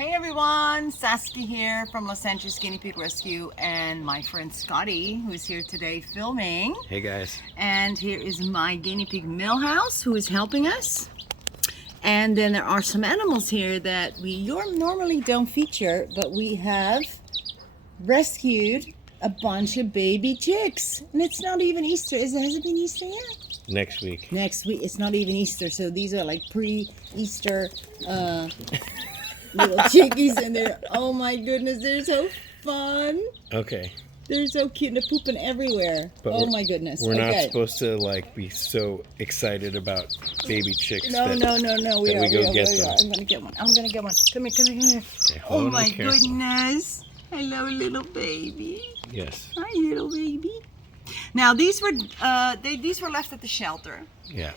Hey everyone, Saskia here from Los Angeles Guinea Pig Rescue and my friend Scotty, who is here today filming. Hey guys. And here is my guinea pig Millhouse, who is helping us. And then there are some animals here that we normally don't feature, but we have rescued a bunch of baby chicks. And it's not even Easter. Has it been Easter yet? Next week. Next week. It's not even Easter, so these are like pre-Easter little chickies, and they're, oh my goodness, they're so fun. Okay. They're so cute. They're pooping everywhere. But oh my goodness. We're not supposed to like be so excited about baby chicks. No. We go get them. I'm gonna get one. Come here. Okay, Oh my careful. goodness. Hello, little baby. Yes. Hi, little baby. Now these were left at the shelter. Yeah.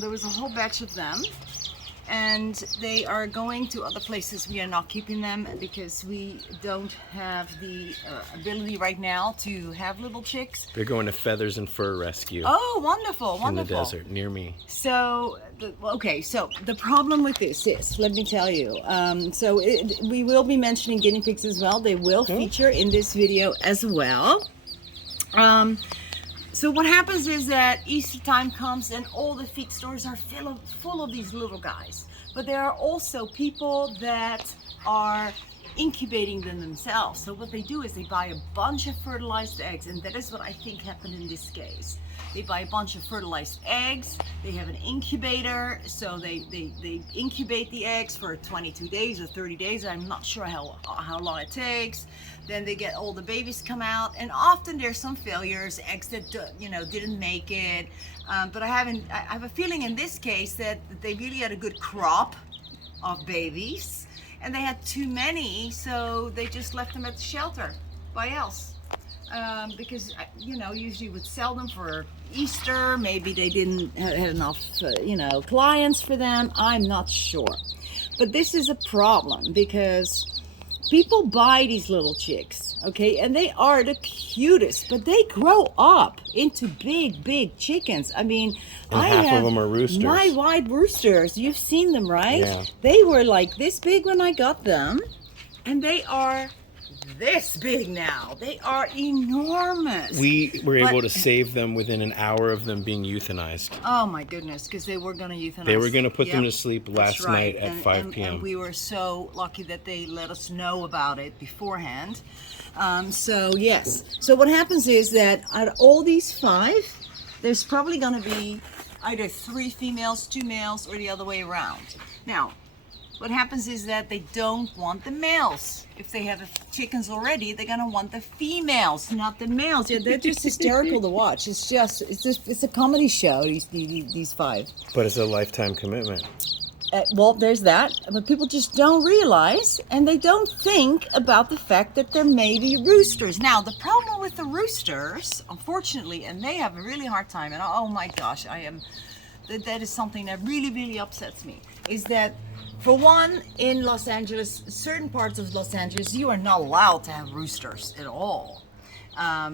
There was a whole batch of them. And they are going to other places. We are not keeping them because we don't have the ability right now to have little chicks. They're going to Feathers and Fur Rescue. Oh, wonderful, in wonderful. the desert near me. So, so the problem with this is, let me tell you, we will be mentioning guinea pigs as well. They will feature in this video as well. So what happens is that Easter time comes and all the feed stores are full of these little guys. But there are also people that are incubating them themselves. So what they do is they buy a bunch of fertilized eggs, and that is what I think happened in this case. They buy a bunch of fertilized eggs, they have an incubator, so they incubate the eggs for 22 days or 30 days, I'm not sure how long it takes. Then they get all the babies come out, and often there's some failures, eggs that didn't make it. But I have a feeling in this case that they really had a good crop of babies, and they had too many, so they just left them at the shelter. Why else? Because usually would sell them for Easter. Maybe they didn't have enough clients for them. I'm not sure, but this is a problem because people buy these little chicks, okay, and they are the cutest, but they grow up into big chickens. I mean, and half of them are roosters. My white roosters, you've seen them, right? Yeah. They were like this big when I got them, and they are this big now. They are enormous. We were able to save them within an hour of them being euthanized. Oh my goodness, because they were going to euthanize. They were going to put them to sleep last night at 5 p.m. And we were so lucky that they let us know about it beforehand. So yes. So what happens is that out of all these 5, there's probably going to be either 3 females, 2 males, or the other way around. Now, what happens is that they don't want the males. If they have chickens already, they're gonna want the females, not the males. Yeah, they're just hysterical to watch. It's a comedy show. These 5. But it's a lifetime commitment. Well, there's that. But people just don't realize, and they don't think about the fact that there may be roosters. Now, the problem with the roosters, unfortunately, and they have a really hard time. And oh my gosh, that is something that really upsets me. Is that, for one, in Los Angeles, certain parts of Los Angeles, you are not allowed to have roosters at all.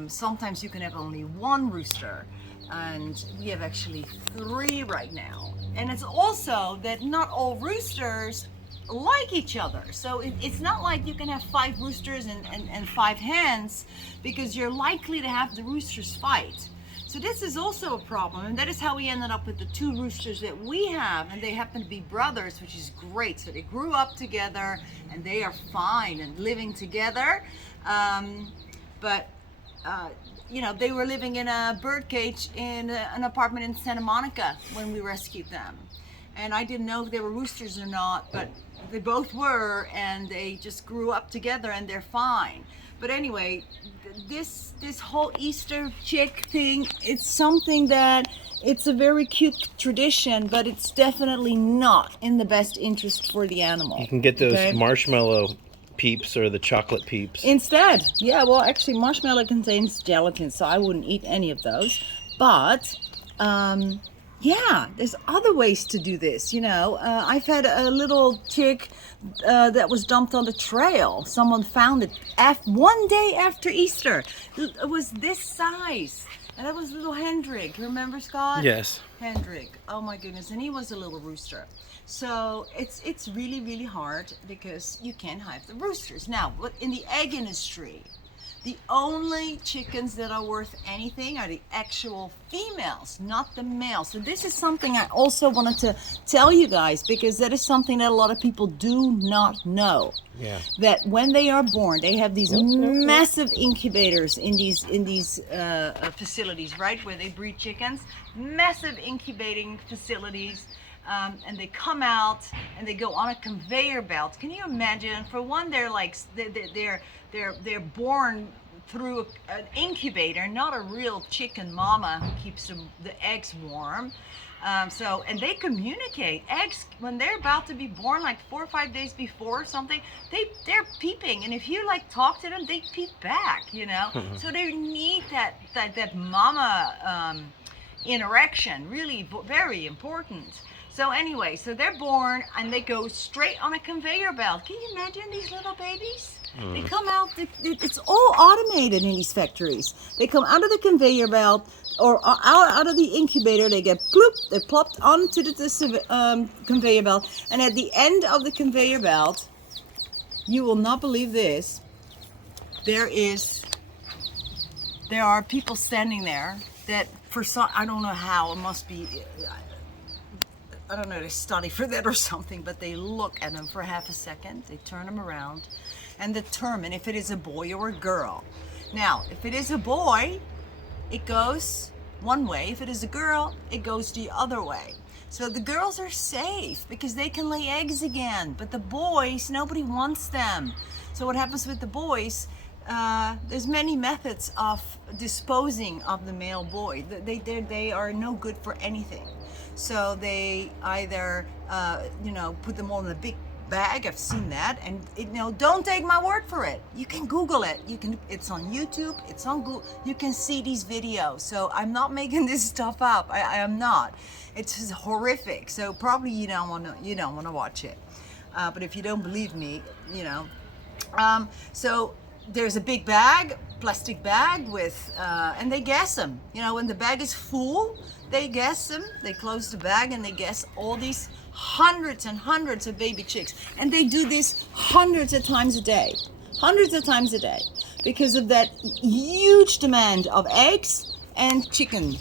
Sometimes you can have only 1 rooster, and we have actually 3 right now. And it's also that not all roosters like each other. So it's not like you can have 5 roosters and 5 hens, because you're likely to have the roosters fight. So this is also a problem, and that is how we ended up with the 2 roosters that we have, and they happen to be brothers, which is great. So they grew up together, and they are fine and living together. They were living in a bird cage in an apartment in Santa Monica when we rescued them. And I didn't know if they were roosters or not, but they both were, and they just grew up together, and they're fine. But anyway, this whole Easter chick thing, it's something that, it's a very cute tradition, but it's definitely not in the best interest for the animal. You can get those marshmallow peeps or the chocolate peeps. Instead, yeah, well, actually marshmallow contains gelatin, so I wouldn't eat any of those. But, yeah, there's other ways to do this, I've had a little chick that was dumped on the trail. Someone found it one day after Easter. It was this size. And that was little Hendrik. You remember, Scott? Yes. Hendrik. Oh my goodness. And he was a little rooster. So it's really, really hard because you can't have the roosters. Now, in the egg industry, the only chickens that are worth anything are the actual females, not the males. So this is something I also wanted to tell you guys, because that is something that a lot of people do not know. Yeah. That when they are born, they have these massive incubators in these facilities, right, where they breed chickens. Massive incubating facilities. And they come out and they go on a conveyor belt. Can you imagine? For one, they're like they're born through an incubator, not a real chicken mama who keeps the eggs warm. And they communicate. Eggs, when they're about to be born, like 4 or 5 days before or something, they're peeping, and if you like talk to them, they peep back. So they need that mama interaction. Really very important. So anyway, so they're born and they go straight on a conveyor belt. Can you imagine these little babies? They come out, it's all automated in these factories. They come out of the conveyor belt or out of the incubator, they get ploop, they're plopped onto the conveyor belt. And at the end of the conveyor belt, you will not believe this, there are people standing there that for some, I don't know how, it must be, I don't know, they study for that or something, but they look at them for half a second, they turn them around and determine if it is a boy or a girl. Now, if it is a boy, it goes one way. If it is a girl, it goes the other way. So the girls are safe because they can lay eggs again, but the boys, nobody wants them. So what happens with the boys, there's many methods of disposing of the male boy. They are no good for anything. So they either, put them all in a big bag. I've seen that, and don't take my word for it. You can Google it. It's on YouTube. It's on Google. You can see these videos. So I'm not making this stuff up. I am not. It's just horrific. So probably you don't want to watch it. But if you don't believe me, so there's a big bag, plastic bag with, and they guess them. When the bag is full, they guess them. They close the bag and they guess all these hundreds and hundreds of baby chicks. And they do this hundreds of times a day. Hundreds of times a day. Because of that huge demand of eggs and chicken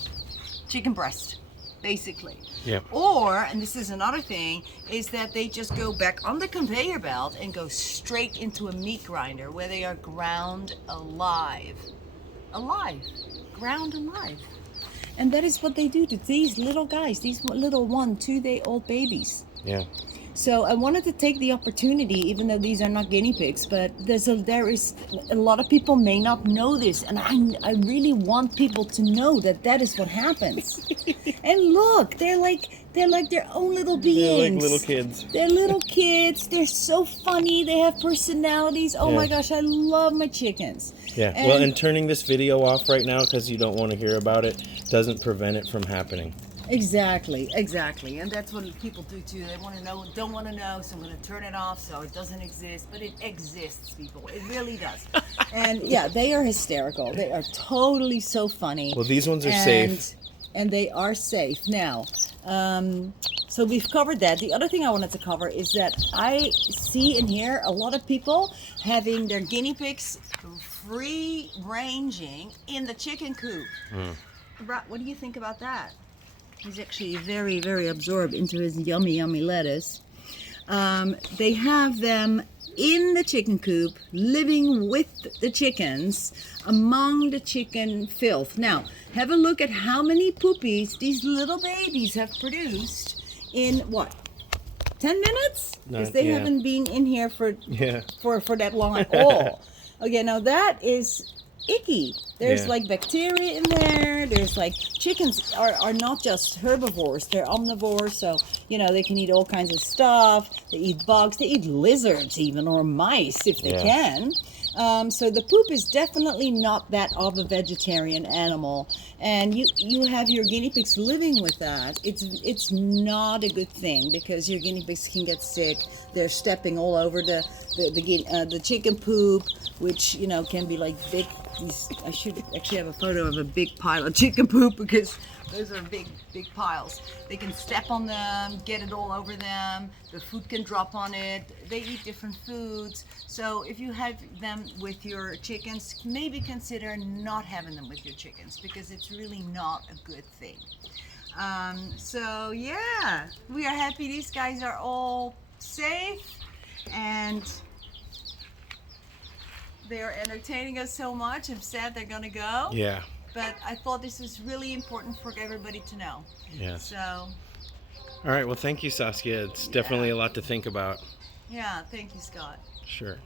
breast, basically. Yeah. Or, and this is another thing, is that they just go back on the conveyor belt and go straight into a meat grinder where they are ground alive. Ground alive. And that is what they do to these little guys, these little 1-2-day-old babies. Yeah. So I wanted to take the opportunity, even though these are not guinea pigs, but there is a lot of people may not know this, and I really want people to know that is what happens. And look, they're like their own little beings. They're like little kids. They're little kids. They're so funny. They have personalities. Oh my gosh, I love my chickens. Yeah. And turning this video off right now because you don't want to hear about it doesn't prevent it from happening. Exactly, and that's what people do too. They want to know, don't want to know, so I'm going to turn it off so it doesn't exist, but it exists, people. It really does. And yeah, they are hysterical. They are totally so funny. Well, these ones are safe. And they are safe. Now, so we've covered that. The other thing I wanted to cover is that I see and hear a lot of people having their guinea pigs free ranging in the chicken coop. What do you think about that? He's actually very, very absorbed into his yummy, yummy lettuce. They have them in the chicken coop, living with the chickens, among the chicken filth. Now, have a look at how many poopies these little babies have produced in, 10 minutes? Because they haven't been in here for that long at all. Okay, now that is icky. There's like bacteria in there. There's like, chickens are not just herbivores, they're omnivores, so they can eat all kinds of stuff. They eat bugs, they eat lizards even, or mice if they can. So the poop is definitely not that of a vegetarian animal, and you have your guinea pigs living with that. It's not a good thing because your guinea pigs can get sick. They're stepping all over the chicken poop, which can be like big. I should actually have a photo of a big pile of chicken poop because those are big piles. They can step on them, get it all over them. The food can drop on it. They eat different foods. So if you have them with your chickens, maybe consider not having them with your chickens because it's really not a good thing. So yeah, we are happy these guys are all safe and they are entertaining us so much. I'm sad they're gonna go. Yeah. But I thought this was really important for everybody to know. Yes. So. All right. Well, thank you, Saskia. It's definitely a lot to think about. Yeah. Thank you, Scott. Sure.